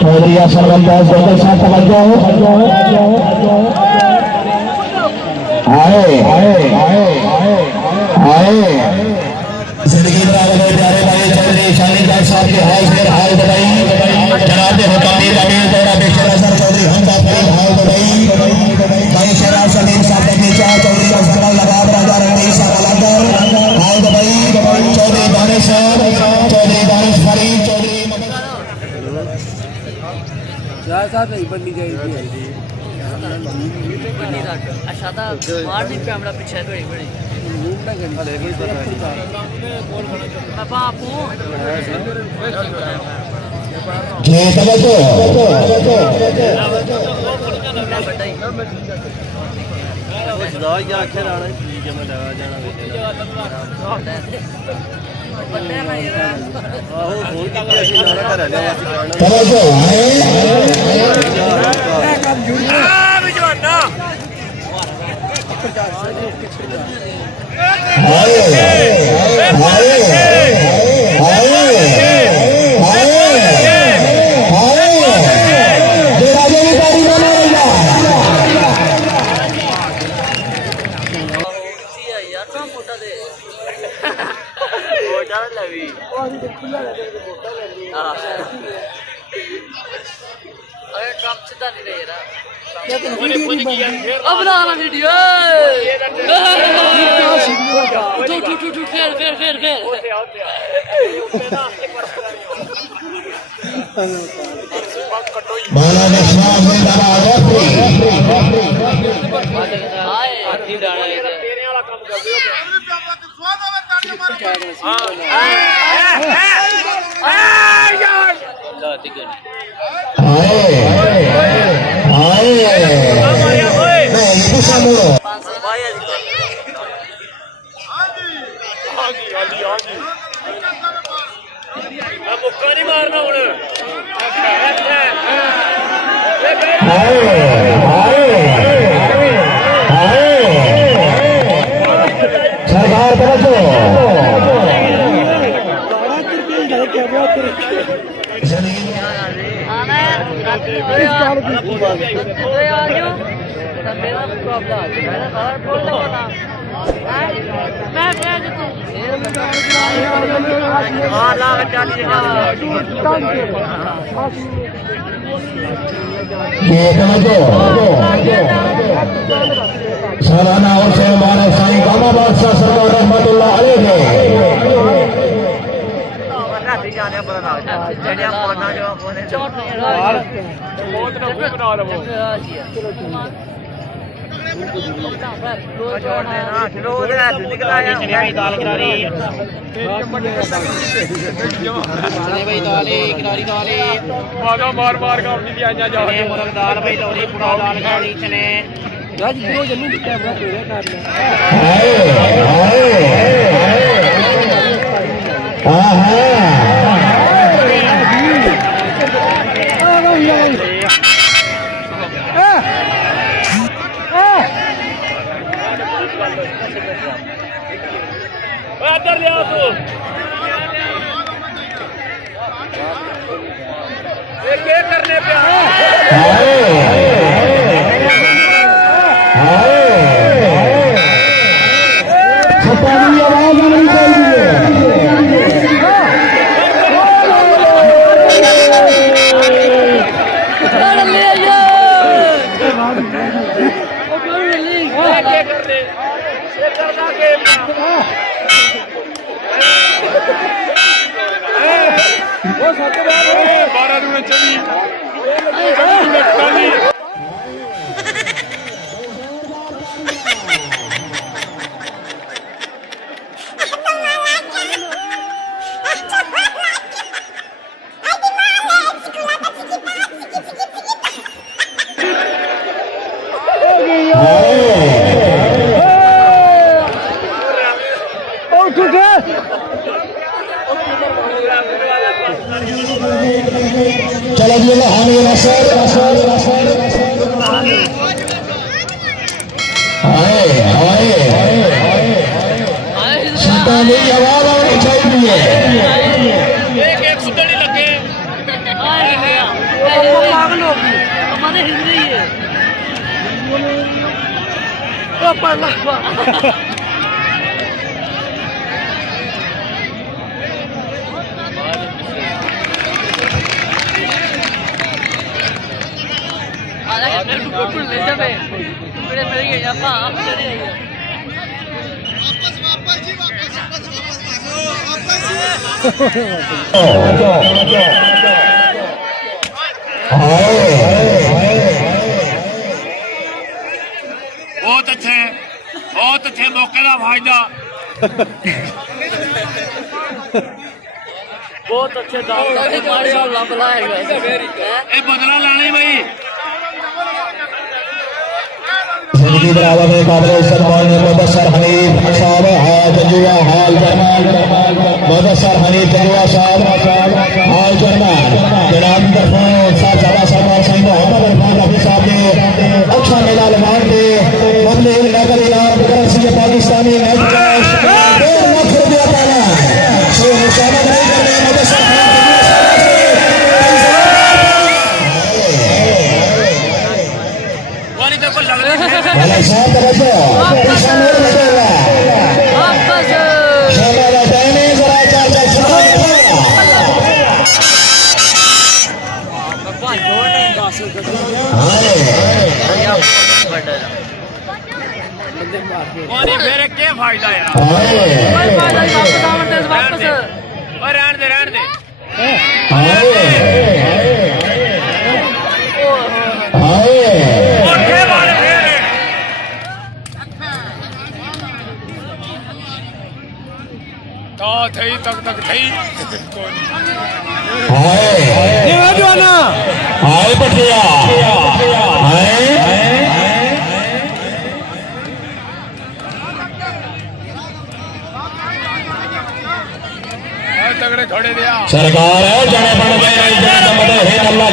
चौधरी सरबंदाज के साथ तवज्जो आए जिंदगी बराबर प्यारे भाई चौधरी शानी खान साहब के हाल से हाल बताई जनाब हुक्मीर अमीर दौरा बेशरा सर चौधरी हमदा फरीद हाल बताई भाई शेरा सलीम साहब के चाह चौधरी असगर लगाव राजा रणवीर साहब अलंदर हाल बताई चौधरी दानिश साहब चौधरी दानिश फरीद चौधरी साहब नहीं बननी चाहिए अच्छा मार नहीं पे हमरा पीछे बड़ी बड़ी बापू जी तवज्जो आखे लाना ठीक है मैं लगा जाना बंदे ना यार आहो फोन कीते ਅਸੀਂ ਜਾਣਾ ਘਰ ਲੈ ਅਸੀਂ ਜਾਣਾ तवज्जो ਕੰਮ ਜੁੜ ਗਿਆ ਵਿਜਵਾਨਾ अरे ट्रम्प सीधा नहीं रहे यार अब ना आना वीडियो टू फेर माला विश्वास जिंदाबाद आए हाथी डाला इधर तेरे वाला काम कर दियो यार अल्लाह दिक्कत मुक्का नहीं मारना हूं सरकार तवज्जो मेरा मुकाबला मेरा बाहर बोल लो ना मैं तू हां ला चाली ये तवज्जो सालाना और से हमारे साईं गामा बादशाह सरकार रहमतुल्लाह अलैह जाने बना जड़िया पौधा जो बोले चोट नहीं बहुत ना खूब बना रहा चलो मार मार का अपनी भी आजा जा मुर्ग दाल भाई लौरी पुड़ा दाल खानी चने आज दो जमीन कैमरा तेरे करना अंदर ले आओ तू ये क्या करने पे छपानी आवाज आनी चाहिए Oh, हाय हाय सीता नहीं आवाज आनी चाहिए एक एक सुधड़ी लगे पागल होगी हमारे हिंदी है ओ पढ़ला बिल्कुल ले जावे मेरे मिल गए अपा आप चले आइए बहुत अच्छे मौके का फायदा बहुत अच्छे दाम माशाल्लाह बुलाएगा ये बदला लानी भाई जिंदगी बराबर में काबिल सलमान मुदस्सर हनीफ साहब हाल जजुआ हाल जरमान मुदस्सर हनीफ जजुआ साहब हाल जरमान जनाब तरफों साहब सभा सरकार सिंह मोहम्मद इरफान रफी साहब ने अच्छा मेला लमान के बदले नगर इनाम currency Pakistani net cash 1.5 lakh रुपया पाना सो मुसाफिर नहीं करने मुदस्सर वाले साहब तवज्जो पीछे नहीं लगेगा वापस शाबाश दाने जरा चार पानी फिर क्या फायदा यार वापस रहने दे थई तक थई हाय पटिया तगड़े खड़े दिया सरकार है जने बन गए अल्लाह